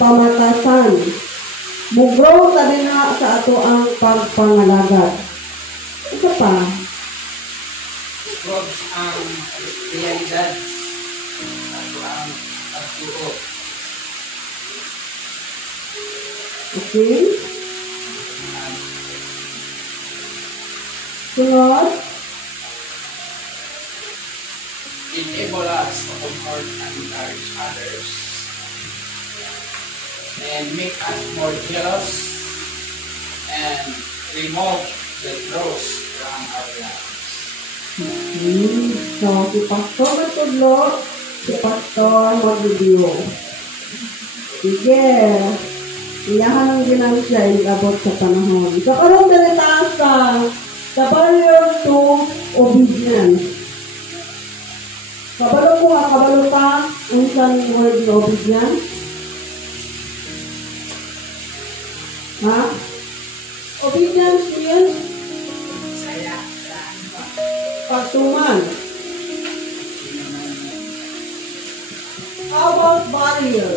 pamatasan. Mugrow ta din na sa ato ang pagpangalagad. Ito pa. Growth ang realidad. Ato ang pagtuo. Okay. Sunod. Enable us to comfort and encourage others and make us more jealous and remove the dross from our lives. So, si Pastor matudlo, si Pastor mag-review. Sige. Iyahan ang ginansya, ilabot sa panahon. Sa karong dalitaas sa barrier to obedience. Kabalo ko ha, kabalo ka, unsan word na obedience? Ha? Obedience means pagtuman. How about barrier?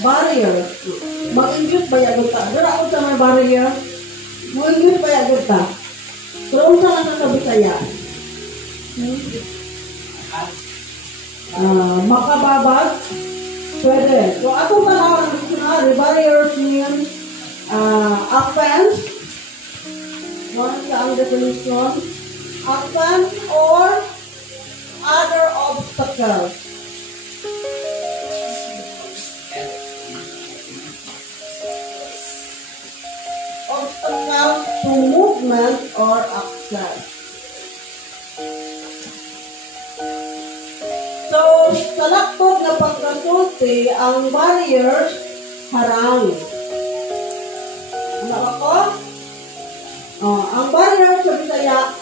Barrier. Mag-injut ba yagot ta? Dara ako sa may barrier. Mag-injut ba yagot ta? Pero unsa lang sa Bisaya? Makababag? Pwede. So, atong panahon ng dictionary, barriers means offense. Ano sa ang definition? Offense or other obstacles. Obstacles to movement or access. So, sa laktod na pagkasulti, ang barriers, harang. Ano ako? Ang barriers sa Bisaya,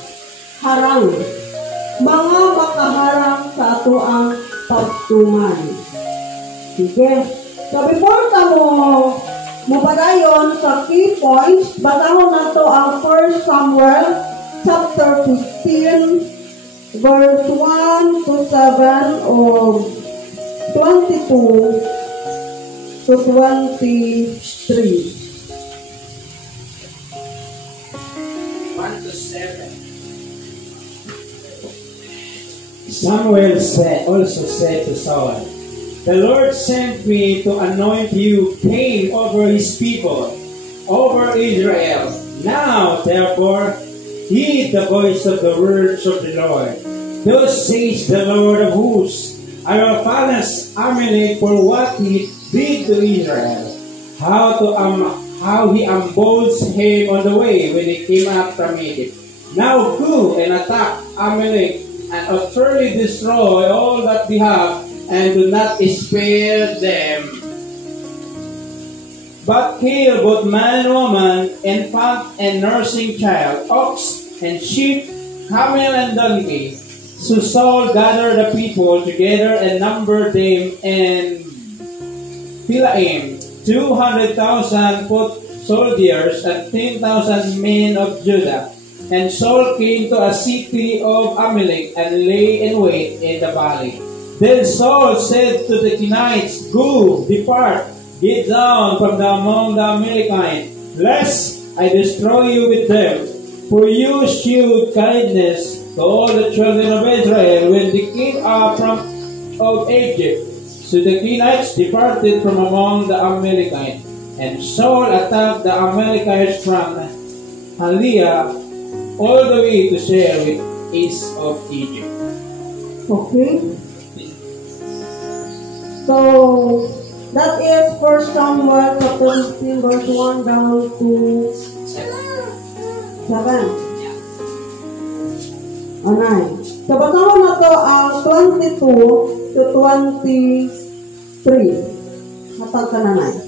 harang. Mga makaharang sa ato ang pagtuman. Sige. So, before ka mo padayon sa key points, basahon nato ang 1 Samuel chapter 15 verse 1 to 7 or 22 to 23. 1 to 7. Samuel also said to Saul, "The Lord sent me to anoint you king over his people, over Israel. Now, therefore, heed the voice of the words of the Lord. Thus says the Lord of hosts, I will punish Amalek for what he did to Israel, how he ambushed him on the way when he came up from Egypt. Now go and attack Amalek and utterly destroy all that they have, and do not spare them, but kill both man and woman, infant and nursing child, ox and sheep, camel and donkey." So Saul gathered the people together and numbered them in Telaim, 200,000 foot soldiers and 10,000 men of Judah. And Saul came to a city of Amalek and lay in wait in the valley. Then Saul said to the Kenites, "Go, depart, get down from among the Amalekites, lest I destroy you with them. For you shewed kindness to all the children of Israel when they came up from Egypt." So the Kenites departed from among the Amalekites, and Saul attacked the Amalekites from Halea all the way to Seir, east of Egypt. Okay. So, that is 1 Samuel chapter 15 verse 1 down to 7. O 9. So, basahon na to ang 22 to 23. Hatag ka na 9.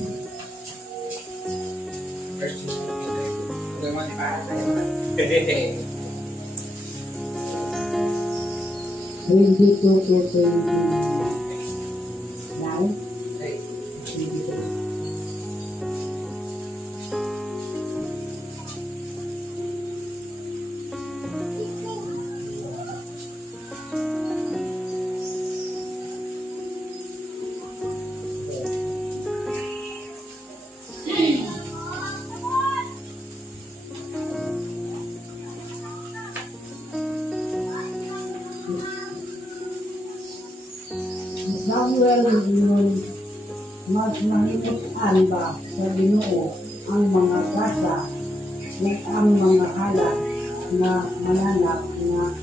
Hindi ko Samuel nun mas mahimutan ba sa Ginoo ang mga gasa at ang mga halat na mananap na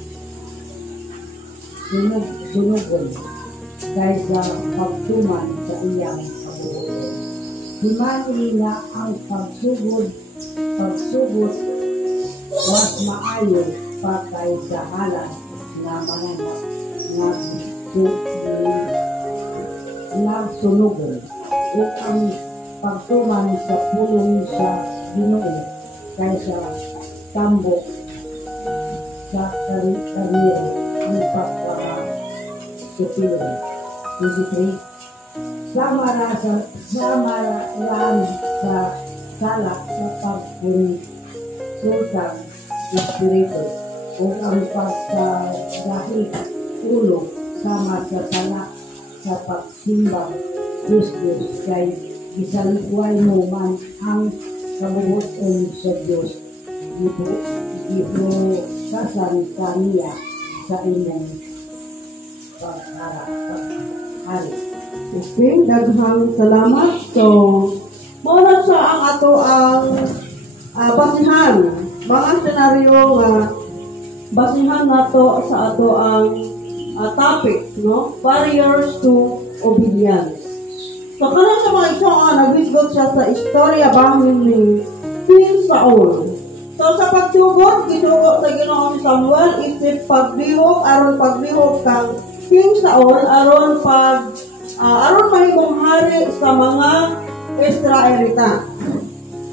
sunugon kaysa pagtuman sa iyang kabuuan. Himali na ang pagsugod mas maayo pa kaysa halat na mananap na sunugon o ang pagtuman sa pulong sa Ginoo kaysa tambok sa kariro ang pagkakasupiro. 23. Samaran sa sala sa pagpunsultang espiritu o ang pagkadahil ulo sama sa sala sa pagsimbang Diyos kay isalikuan mo man ang kabubuton sa Diyos. Ibukasan kaniya sa inyong paghari. Okay, daghang salamat. So, muna sa ang ato ang basihan. Mga senaryo nga basihan nato sa ato ang topic, no? Barriers to obedience. So, kanan sa mga ito nag-visgot siya sa istorya bahon ni King Saul. So, sa pagsugod, gitugo sa Ginoong Samuel, isip paglihok, aron paglihok kang King Saul, aron mahimong hari sa mga Israelita.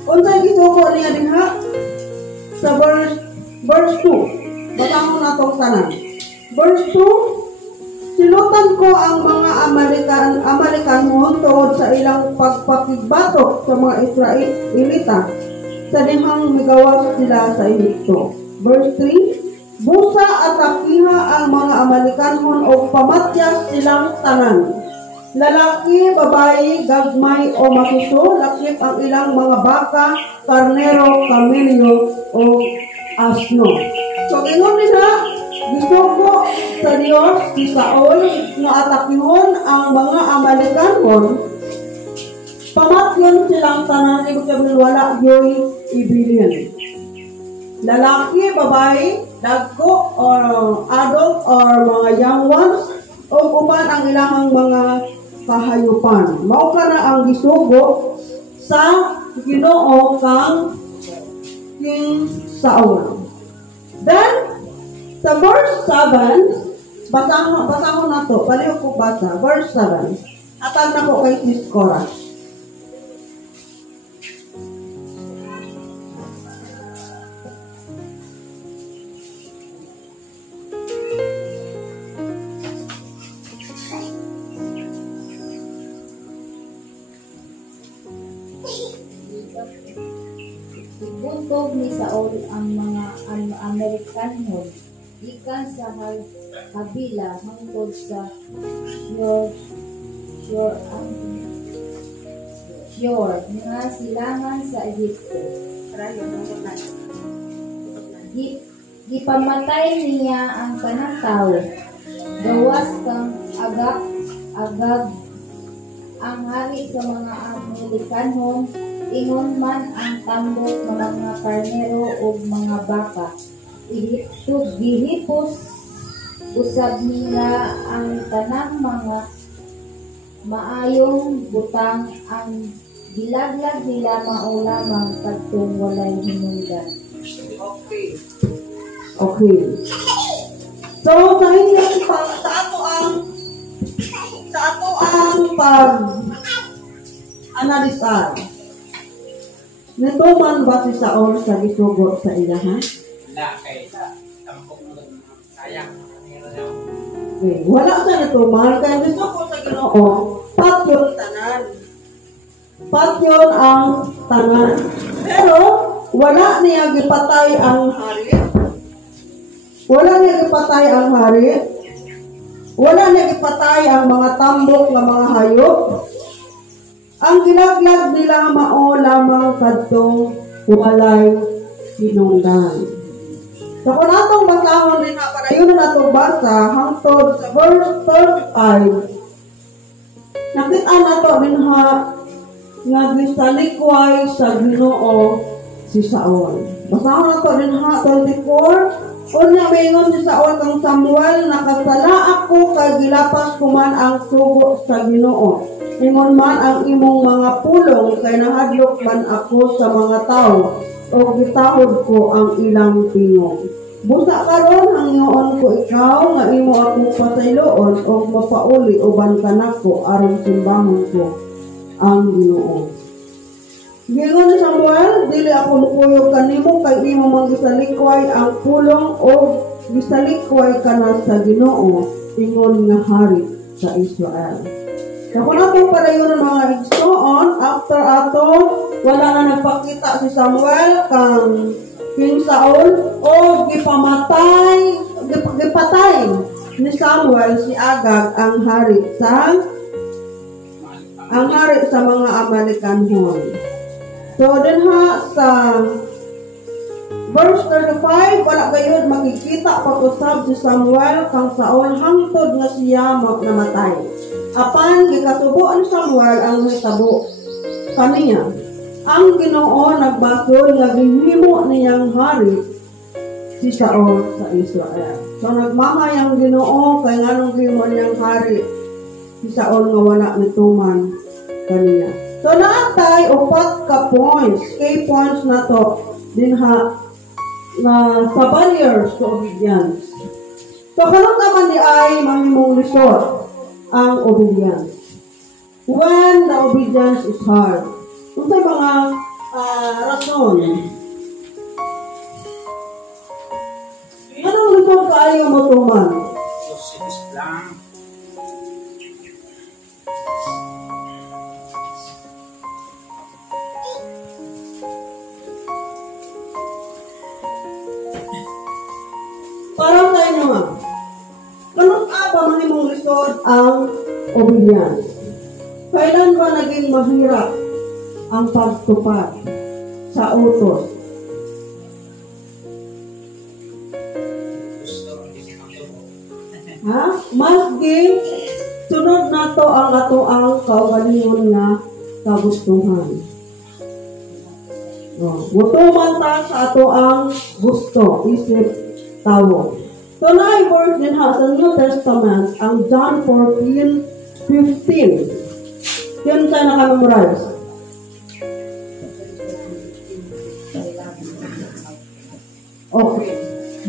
Unsay gitugo niya diha sa verse 2. Basahon natong tanan. Verse 2, sinutan ko ang mga Amerikan tungod sa ilang pagpakigbatok sa mga Israelita sa dihang migawas sila sa Ehipto. Verse 3, busa at akiha ang mga Amerikanhon o pamatyas silang tanan. Lalaki, babae, gagmay o masuso, lakip ang ilang mga baka, karnero, kamelyo o asno. So, ingon nila, gisugo sa Diyos si Saul nga atakihon ang mga Amerikanhon, pamatyon silang tanan, ibig sabihin wala yoy ibilin. Lalaki, babae, dagko or adult or mga young ones, o uban ang ilang mga kahayupan. Mao ka na ang gisugo sa Ginoo kang King Saul. Then, sa verse 7, basahon na to, palihog ko basa, verse 7, atag na ko kay Tiskora. Ibuntog ni Saul ang mga Amerikanhon ikan sa Habila hangtod sa Shore nga silangan sa Ehipto. Gipamatay niya ang kanang tao. Gawas kang agag ang hari sa mga Amerikanhon. Ingon man ang tambok ng mga karnero o mga baka. Gihipos usab nila ang tanang mga maayong butang, ang gilaglag nila maulamang kadtong walay hinungdan. Okay. So, sa ato ang pag-analisar. Nito man ba si Saul sa gisugo sa ila, ha? Wala, kaysa tampok mo sayang. Okay. Wala sa nito man, kaya gisugo sa Ginoo, patyon tanan. Patyon ang tanan. Pero, wala niya gipatay ang hari. Wala niya gipatay ang hari. Wala niya gipatay ang mga tambok ng mga hayop. Ang ginaglag nila mao lamang kadtong walay hinungdan. So kung atong basahon rin na padayon na atong basa hangtod sa verse 35, Nakita nato dinha nga gisalikway sa Ginoo si Saul. Basahon nato dinha 24. Unya mingon si Saul kang Samuel, nakasala ako kay gilapas ko man ang sugo sa Ginoo. Ingon man ang imong mga pulong kay nahadlok man ako sa mga tao o gitahod ko ang ilang tingog. Busa karon ang ingon ko ikaw nga imo akong pasayloon o mapauli uban kanako aron simbahon ko ang Ginoo. Gingon ni Samuel, dili ako mukuyog kanimo kay imo mangisalikway ang pulong o gisalikway ka na sa Ginoo, ingon nga hari sa Israel. Kung natong padayon ng mga igsoon, after ato, wala na nagpakita si Samuel kang King Saul o gipatay ni Samuel si Agag ang hari sa mga Amalekanhon. So, dinha sa verse 35, wala gayud makikita pag-usab si Samuel kang Saul hangtod nga siya namatay. Apan gikasubo ni Samuel ang hitabo kaniya. Ang Ginoo nagbasol nga gihimo niyang hari si Saul sa Israel. So nagmahay ang Ginoo kay nganong gihimo niyang hari si Saul nga wala nituman kaniya. So naatay upat ka points, key points na to dinha na sa barriers to obedience. So kanang naman di ay mamimong lisod ang obedience. When the obedience is hard. Kung sa mga rason. Anong lisod kaayo mo tuman? So, it is blank. Para sa inyo nga, kanong ba manimong lisod ang obedience? Kailan ba naging mahirap ang pagtupad sa utos? Ha? Masgi sunod nato ang ato ang kaugalingon nga kagustuhan. Mutuman ta sa ato ang gusto, isip, tawag. So na i-verse din ha sa New Testament ang John 14:15. Yun sa nakamemorize. Okay.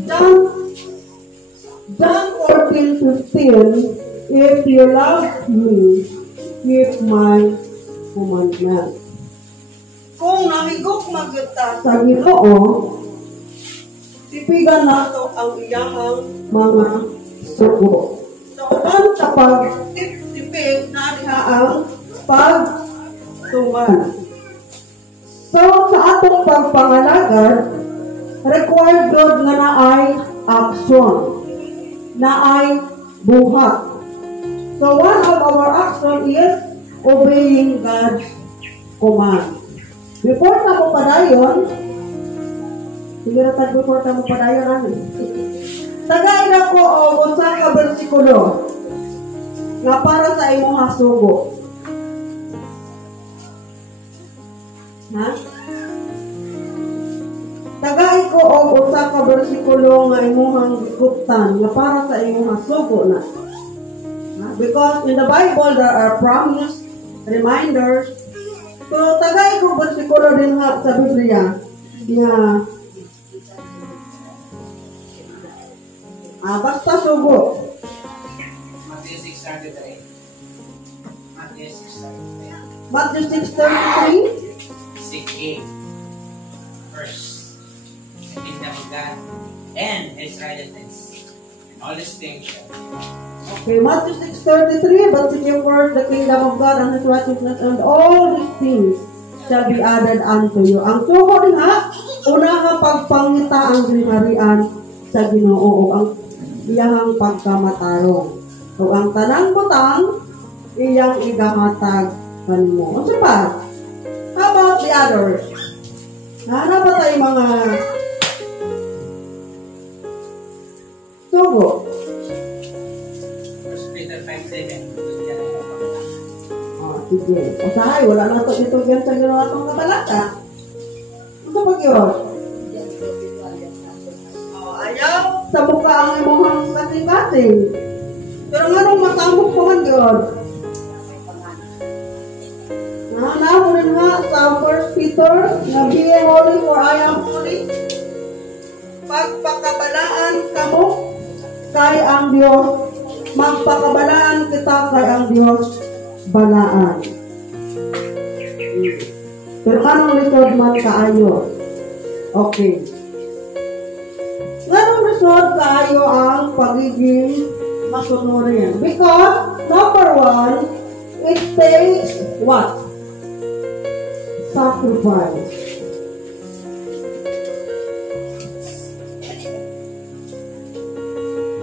John 14:15. If you love me, keep my commandments. Kung nahigugma kita sa Ginoo, tipigan nato ang iyahang mga sugo. So, uban sa pag-tipid na diha ang pagtuman. So, sa atong pagpangalagad, required God nga naay action, naay buhat. So, one of our action is obeying God's command. Before na ko padayon, siguro before na ko padayon, tagain ako o usa ka bersikulo nga para sa imong hasugo. Ha? Tagay ko og usa ka bersikulo nga imong gikutan nga para sa imong hasugo na. Because in the Bible there are promises, reminders. So tagay ko bersikulo din nga sa Biblia nga basta sugo. Matthew 6:33. Matthew 6:33. Matthew 6:33. Seek ye first the kingdom of God and His righteousness, and all these things shall be added. Okay, Matthew 6:33. But seek ye first the kingdom of God and His righteousness, and all these things shall be added unto you. Ang sugo din ha, una nga pagpangita ang ginharian sa Ginoo o ang iyang pagkamatarong. O ang tanang butang, iyang igahatag kanimo. Ano pa? How about the others? Ano ba tayo mga sugo? 1 Peter 5:7. Sige. Usahay, wala na ito dito yan sa ginawa itong kabalata. Ano pag yun? Ayaw, sa mukha ang imuhang kating-kating. Pero nga nung matambok ko man yun. Nahanap rin nga sa 1 Peter na be holy for I am holy. Pagpakabalaan kamo kay ang Diyos. Magpakabalaan kita kay ang Diyos. Balaan. Pero anong likod man kaayo? Okay. Anong likod kaayo ang pagiging masunurin? Because, number 1, it takes what? Sacrifice.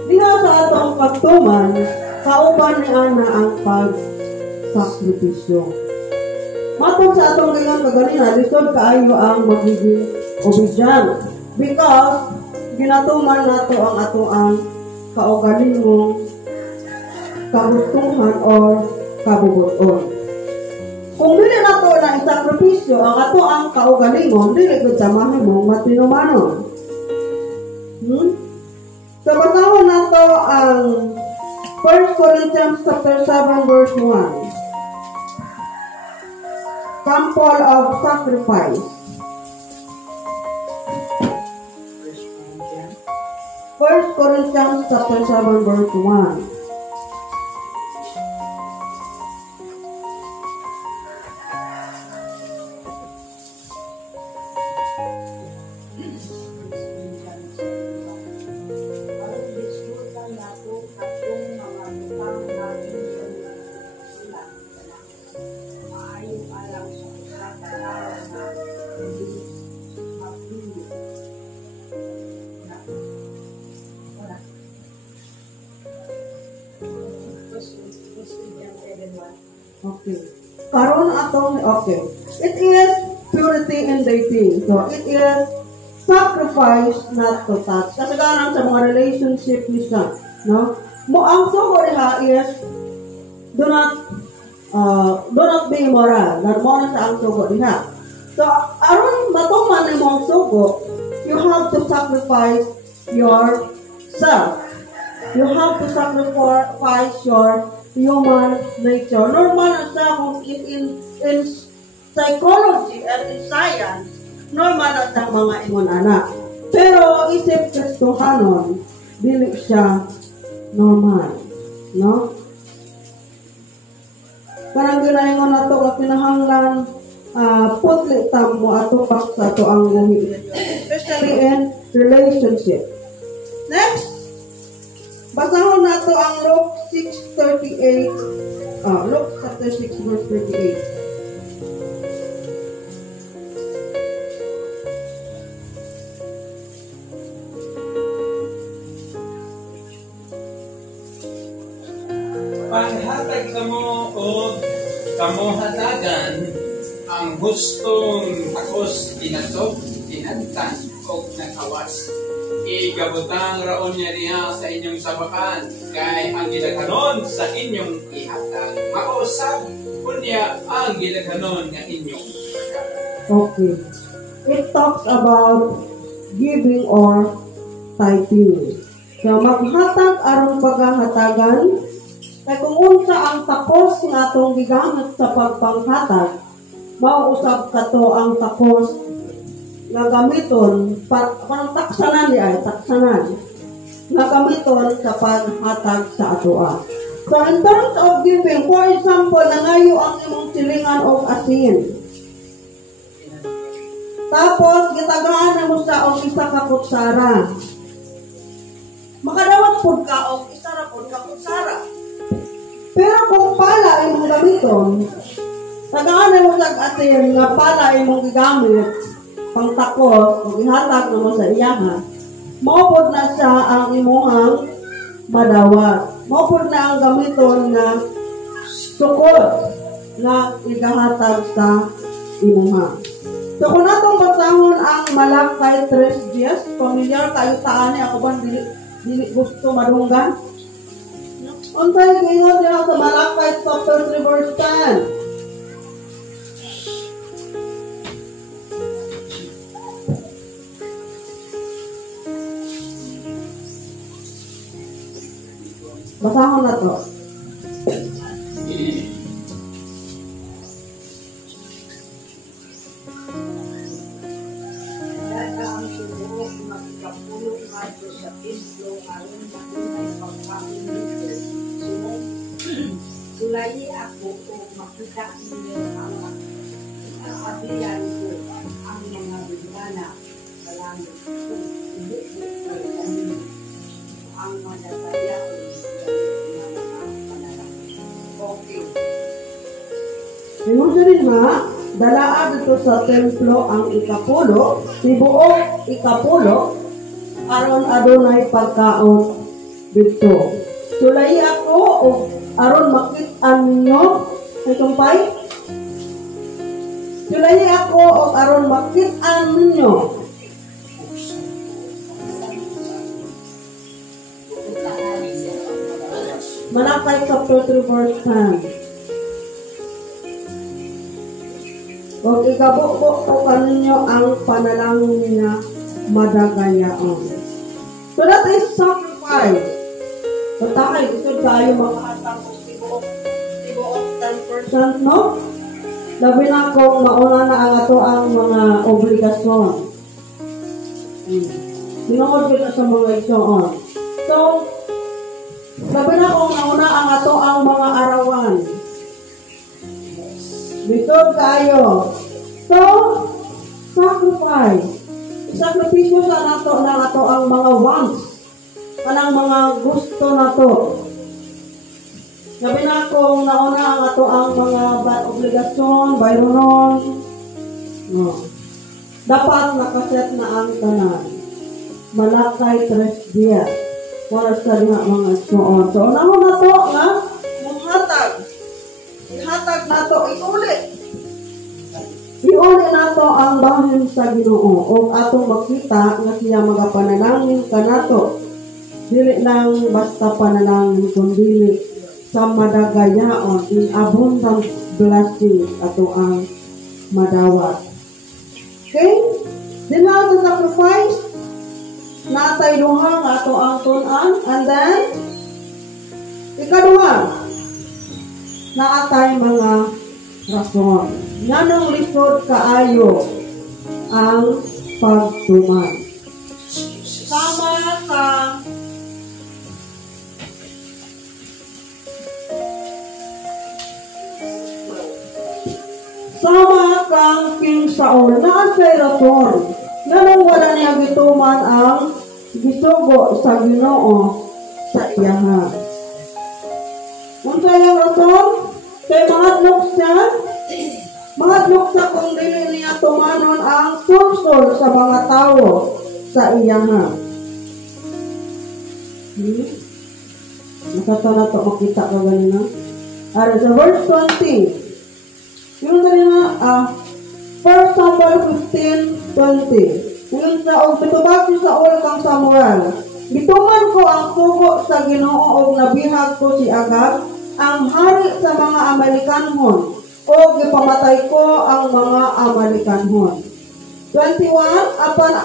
Diha sa atong pagtuman, kauban ni Ana ang pag-sakripisyo. Matong sa atong ganyan kaganina, lisod kaayo ang magiging obedient. Because, ginatuman nato ang ato ang kaugalingong kagustuhan or kabubuton. Kung dili nato na isakripisyo ang ato ang kaugalingon, dili gud sa mahimong matinumanon. So, batawon nato ang 1 Corinthians chapter 7 verse 1. Sample of sacrifice. 1 Corinthians chapter 7 verse 1. Okay. Karon atong okay. It is purity in dating. So it is sacrifice not to touch. Kasagaran sa mga relationship ni siya, no? Mo ang sugo diha is do not be immoral. Mo na sa ang sugo diha. So aron matuman ni mo ang sugo, you have to sacrifice yourself. You have to sacrifice your human nature. Normal na sa kung in psychology and in science, normal na sa mga ingon anak. Pero isip Kristohanon, dili siya normal. No? Parang ginahingon na ito at pinahanglan putli tamo ato pak sa ito ang lahi. Especially in relationship. Next, basahon na ito ang Luke 6:38. Luke chapter 6 verse 38. Paghatag kamo o kamohatagan ang gustong takos tinasok, tinantan o nakawas. Igabutang raon niya sa inyong sabakan, kay ang gidaghanon sa inyong ihatag. Mausap, kunya ang gidaghanon nga inyong ihatag. Okay. It talks about giving or tithing. So, maghatag aron paghahatagan. Kaya kung unsa ang tapos nga atong gigamit sa pagpanghatag, mauusap ka to ang tapos nga gamiton, parang taksanan nga gamiton sa paghatag sa atoa. So, in terms of giving, for example, nangayo ang imong silingan o asin. Tapos, gitagaan mo sa o isa ka kutsara. Makadawat po ka o isa ra po ka kutsara. Pero kung pala imong gamiton, tagaan mo sa asin nga pala imong gigamit, pangtakos, kung ihatag na mo sa iyaha, maupod na siya ang imuhang madawat. Maupod na ang gamiton na sukot na igahatag sa imuha. So kung natong basahon ang Malakay 3:10, pamilyar kayo taan ako ba dili gusto madunggan? Unsay gingon diha sa Malakay chapter 3 verse 10? Basahon na to. Dada ang subuok magkapulo nga ito sa templo aron matunay pagkakulitin. Sulayi ako o makita ninyo ang abiyan ko ang mga bintana sa langit kung ibukbuk kay kanino ang madatayaon ng mga panalangin. Okay. Tingnan rin ha, dalaan dito sa templo ang ikapulo, tibuok ikapulo, aron adunay pagkaon dito. Sulay ako o aron makit-an ninyo, ay kumpay? Sulay ako o aron makit-an ninyo. Malakay chapter 3 verse 10. O ikabukbuk ko kaninyo ang panalangin niya madagayaon. So that is sacrifice. Patay, gusto tayo makahatang kung tibuok 10%, no? Labi na kung mauna na ang ato ang mga obligasyon. Sinuod kita sa mga igsoon. So, labi na kung mauna ang ato ang mga arawan. Bitod kayo. So, sacrifice. Sakripisyo sa nato na ato ang mga wants. Kanang mga gusto nato. Sabi na kung nauna ang ato ang mga obligasyon, bayronon. No. Dapat nakaset na ang tanan. Malakay 3 dias. Para sa mga igsoon. So, unahon na to nga, munghatag. Ihatag nato, iulit. Iuli nato ang bahin sa Ginoo o atong makita nga siya magapanalangin kanato. Dili lang basta panalangin kundi sa madagayaon in abundant blessings ato ang madawat. Okay? Then how to sacrifice? Natay duha nga ato ang tunan, and then ikaduha naatay mga rason. Nganong lisod kaayo ang pagtuman. Sama ka kang King Saul na sa rason. Nganong wala niya gituman ang gisugo sa Ginoo sa iyaha. Kung sa iyang rason, kay mahadlok siya kung dili niya tumanon ang sulsol sa mga tao sa iyaha. Nasata na ito makita ka ganina. Ara sa verse 20. Yung na rin na, 1 Samuel 15:20. Yung sa bitubag si Saul kang Samuel. Bituman ko ang sugo sa Ginoo o nabihag ko si Agag, ang hari sa mga Amalikanhon, o gipamatay ko ang mga Amalikanhon. 21, apan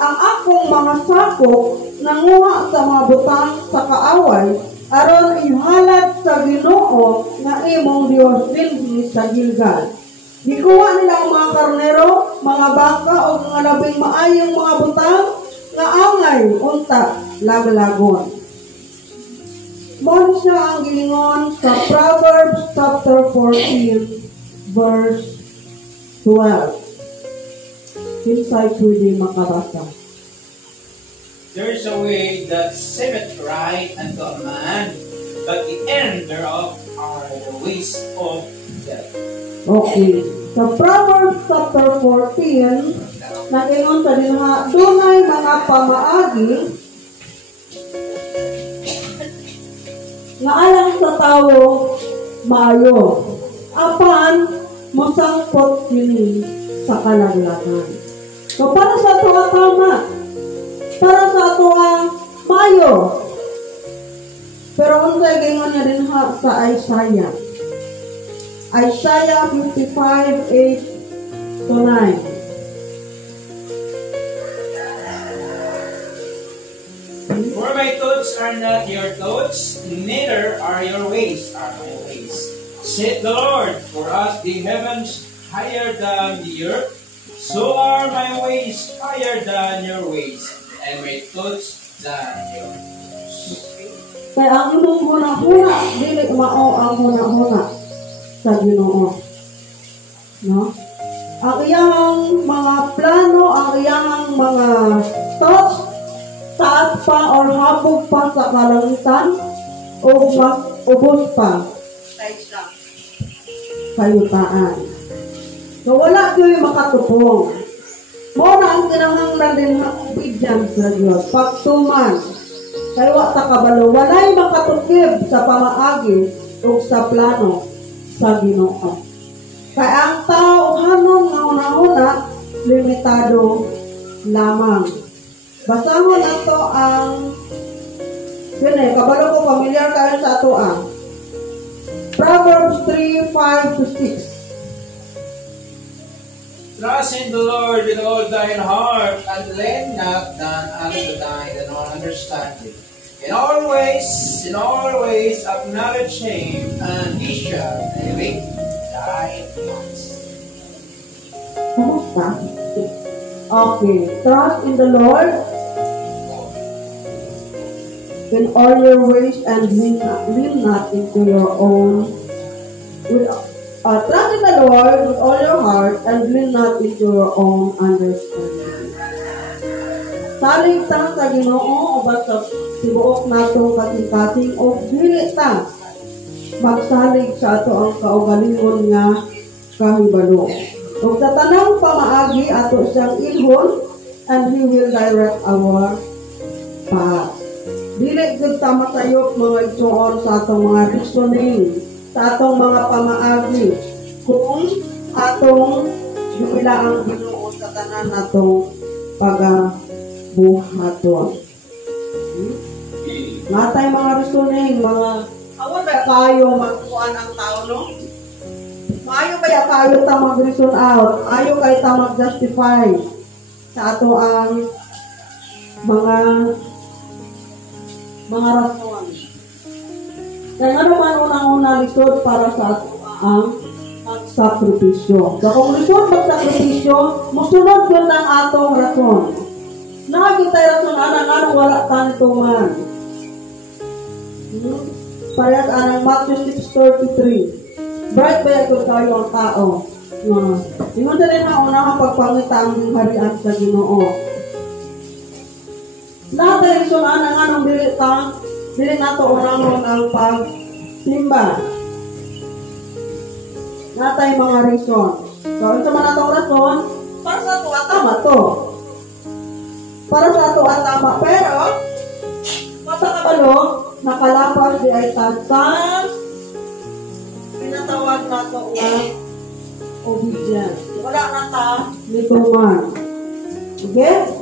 ang akong mga sakop nanguha sa mga butang sa kaaway, aron ihalad sa Ginoo nga imong Dios dinhi sa Gilgal. Gikuha nila ang mga karnero, mga baka, o mga labing maayong mga butang, nga angay, unta, laglagon. Mon siya ang gilingon sa Proverbs chapter 14, verse 12. Kinsay pwede makabasa. There is a way that seemeth right unto a man, but the end thereof are the ways of death. Okay. Sa Proverbs chapter 14, nagingon sa dinha, dunay mga pamaagi nga alang sa tao maayo. Apan mosangpot kini sa kalaglagan. So para sa ato tama, para sa ato maayo. Pero unsay gingon niya din sa Isaiah 55:8-9. For my my thoughts are not your thoughts, neither are your ways are my ways. Said the Lord, for as the heavens higher than the earth, so are my ways higher than your ways, and my thoughts than your thoughts. Kaya ang imong huna-huna, dili mao ang huna-huna sa Ginoo. No? Ang iyang mga plano, ang iyang mga thoughts, taas pa or habog pa sa kalangitan, o ubos pa sa kayutaan. So wala kayo makatupong. Mo na ang kinahanglan din ng obedience sa Diyos. Pagtuman, kaya ta kabalo, walay makatukib sa pamaagi o sa plano sa Ginoo. Kaya ang tao hanon nga una-una, limitado lamang. Basahon nato ang kabalo ko familiar kayo sa ato Proverbs 3:5-6. Trust in the Lord with all thine heart, and lean not unto thine own understanding. In all ways acknowledge him, and he shall direct thy paths. Kumusta? Okay. Trust in the Lord in all your ways and lean not into your own. Trust in the Lord with all your heart and lean not into your own understanding. Salig ta sa Ginoo uban sa tibuok nato kating-kating o dili ta magsalig sa ato ang kaugalingon nga kahibalo. Ug sa tanang pamaagi ato siyang ilhon, and He will direct our path. Dili gud ta masayop mga igsuon sa atong mga reasoning, sa atong mga pamaagi, kung atong gila ang Ginoo sa tanan natong pagabuhaton. Natay mga reasoning, mga awon ba kayo magkuan ang tao, no? Maayo kaya kayo ta mag-reason out, ayo kay ta mag-justify sa ato ang mga rason. Kaya ano man unang-una lisod para sa ato ang magsakripisyo. So kung lisod magsakripisyo, musunod yun ang atong rason. Nakakitay rason anang wala tanto man. Parehas anang Matthew 6:33. Bright ba ito kayo ang tao? Ingon sa rin na unang pagpangita ang harian sa Ginoo. Lahat ay reasonan ang anong dili nato unang ang pagsimba. Natay mga reason. So, ito man natong rason, para sa ato atama to. Para sa ato atama. Pero, masakabalo, nakalapas di ay tatang pinatawag nato ang obedience. Wala na ta, lituman. Okay?